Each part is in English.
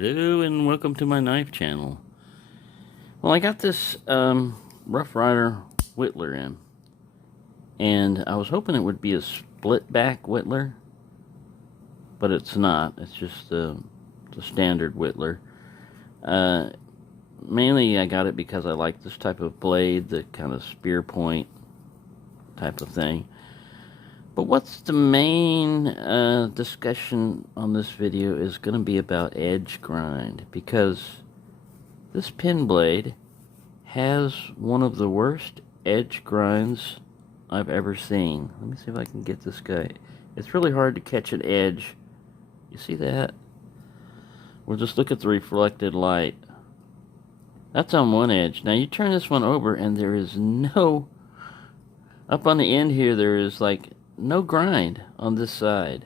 Hello and welcome to my knife channel. Well, I got this Rough Ryder whittler in, and I was hoping it would be a split back whittler, but it's not. It's just the standard whittler. Mainly I got it because I like this type of blade, the kind of spear point type of thing. But what's the main discussion on this video is going to be about edge grind, because this pin blade has one of the worst edge grinds I've ever seen. Let me see if I can get this guy. It's really hard to catch an edge. You see that? We'll just look at the reflected light. That's on one edge. Now you turn this one over and there is no, up on the end here, there is like no grind on this side.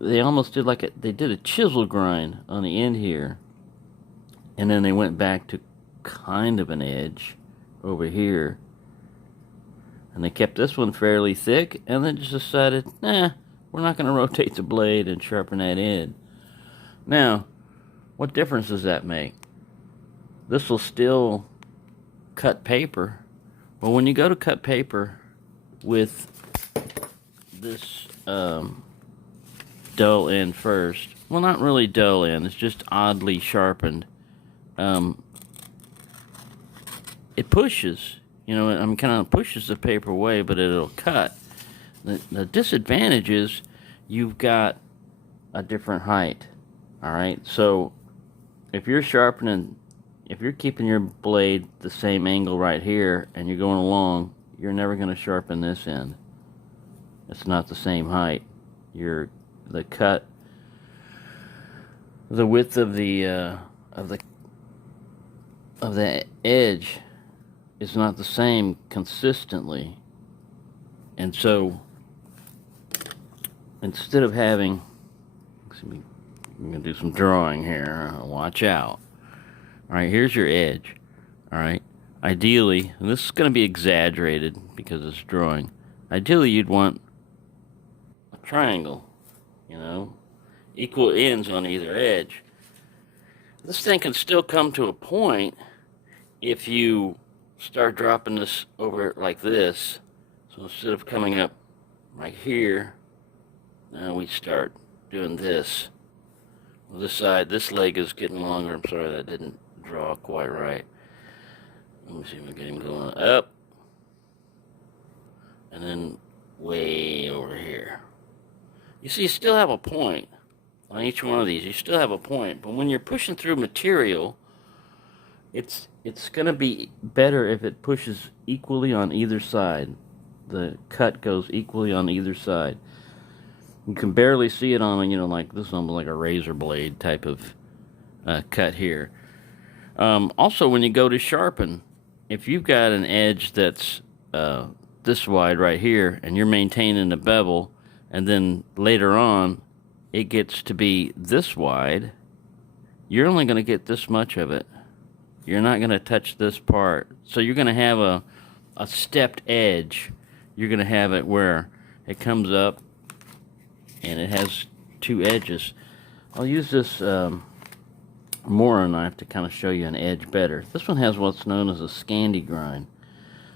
They almost did like they did a chisel grind on the end here, and then they went back to kind of an edge over here, and they kept this one fairly thick, and then just decided, nah, we're not going to rotate the blade and sharpen that end. Now, what difference does that make? This will still cut paper. Well, when you go to cut paper with this dull end first, well, not really dull end, it's just oddly sharpened, it pushes, kind of pushes the paper away, but it'll cut. The disadvantage is you've got a different height, alright? So if you're sharpening, if you're keeping your blade the same angle right here and you're going along, you're never going to sharpen this end. It's not the same height. The width of the edge is not the same consistently. And so instead of having, I'm going to do some drawing here. Watch out. Alright, here's your edge. Alright, ideally, and this is going to be exaggerated because it's drawing, ideally you'd want a triangle, equal ends on either edge. This thing can still come to a point if you start dropping this over like this. So instead of coming up right here, now we start doing this. Well, this side, this leg is getting longer. I'm sorry, that didn't draw quite right. Let me see if I get him going up, and then way over here. You see, you still have a point on each one of these. You still have a point, but when you're pushing through material, it's going to be better if it pushes equally on either side. The cut goes equally on either side. You can barely see it on, like this one, like a razor blade type of cut here. Also, when you go to sharpen, if you've got an edge that's this wide right here, and you're maintaining the bevel, and then later on it gets to be this wide, you're only going to get this much of it. You're not going to touch this part. So you're going to have a stepped edge. You're going to have it where it comes up and it has two edges. I'll use this Mora knife to kind of show you an edge better. This one has what's known as a Scandi grind.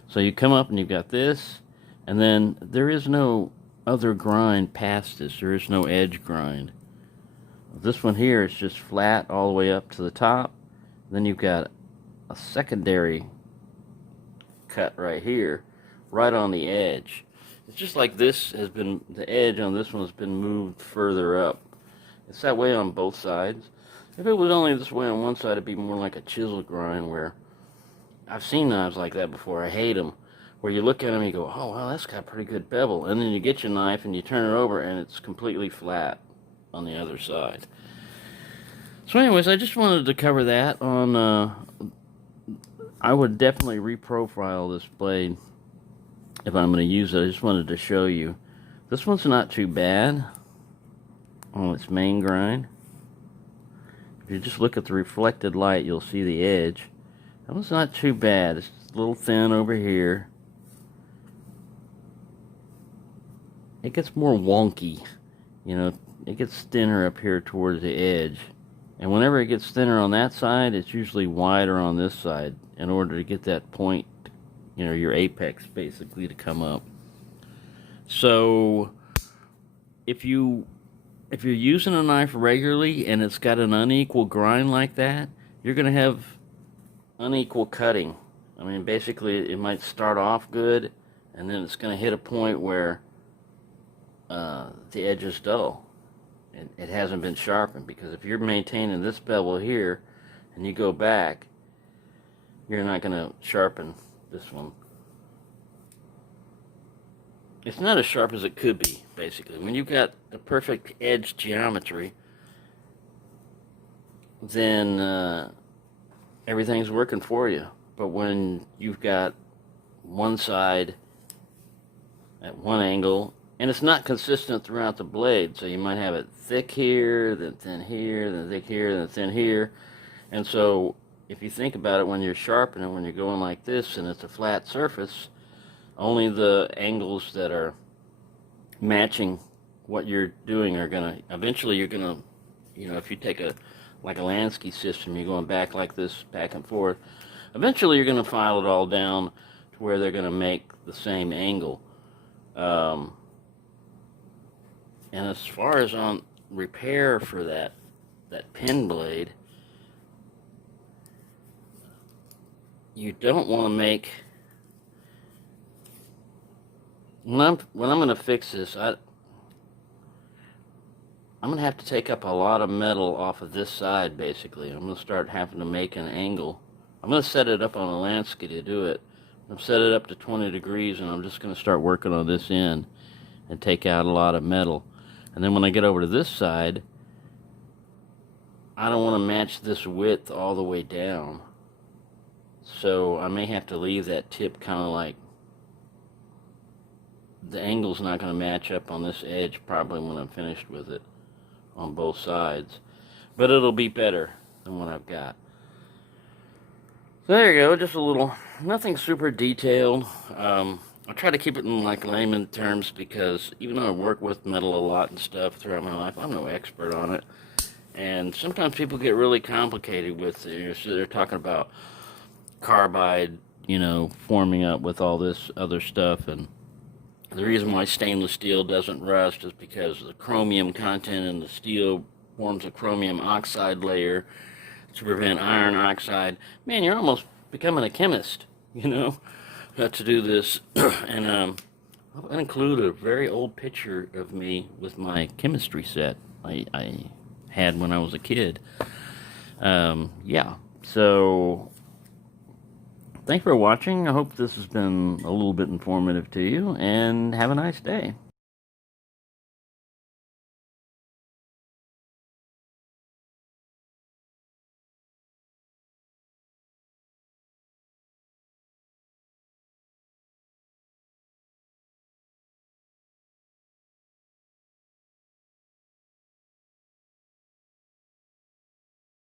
So you come up and you've got this, and then there is no other grind past this. There is no edge grind. This one here is just flat all the way up to the top. Then you've got a secondary cut right here, right on the edge. It's just like this has been, the edge on this one has been moved further up. It's that way on both sides. If it was only this way on one side, it'd be more like a chisel grind, where I've seen knives like that before. I hate them. Where you look at them and you go, oh, wow, that's got pretty good bevel. And then you get your knife and you turn it over and it's completely flat on the other side. So anyways, I just wanted to cover that on, I would definitely reprofile this blade if I'm going to use it. I just wanted to show you. This one's not too bad on its main grind. If you just look at the reflected light, you'll see the edge. That one's not too bad. It's a little thin over here. It gets more wonky, it gets thinner up here towards the edge. And whenever it gets thinner on that side, it's usually wider on this side in order to get that point, you know, your apex basically to come up. So if you're using a knife regularly and it's got an unequal grind like that, you're going to have unequal cutting. I mean, basically it might start off good and then it's going to hit a point where the edge is dull. It hasn't been sharpened, because if you're maintaining this bevel here and you go back, you're not going to sharpen this one. It's not as sharp as it could be, basically. When you've got the perfect edge geometry, then everything's working for you. But when you've got one side at one angle, and it's not consistent throughout the blade, so you might have it thick here, then thin here, then thick here, then thin here. And so if you think about it, when you're sharpening, when you're going like this and it's a flat surface, only the angles that are matching what you're doing are gonna, eventually you're gonna, you know, if you take a Lansky system, you're going back like this, back and forth, eventually you're gonna file it all down to where they're gonna make the same angle. And as far as on repair for that pin blade, you don't want to make, when I'm going to fix this, I'm going to have to take up a lot of metal off of this side, basically. I'm going to start having to make an angle. I'm going to set it up on a Lansky to do it. I've set it up to 20 degrees, and I'm just going to start working on this end and take out a lot of metal. And then when I get over to this side, I don't want to match this width all the way down. So I may have to leave that tip kind of like, the angle's not going to match up on this edge probably when I'm finished with it on both sides. But it'll be better than what I've got. So there you go, just a little, nothing super detailed. I try to keep it in like layman terms, because even though I work with metal a lot and stuff throughout my life, I'm no expert on it. And sometimes people get really complicated with it. So they're talking about carbide, you know, forming up with all this other stuff. And the reason why stainless steel doesn't rust is because the chromium content in the steel forms a chromium oxide layer to prevent iron oxide. Man, you're almost becoming a chemist, you know, to do this. And I'll include a very old picture of me with my chemistry set I had when I was a kid. Yeah, so thanks for watching. I hope this has been a little bit informative to you, and have a nice day.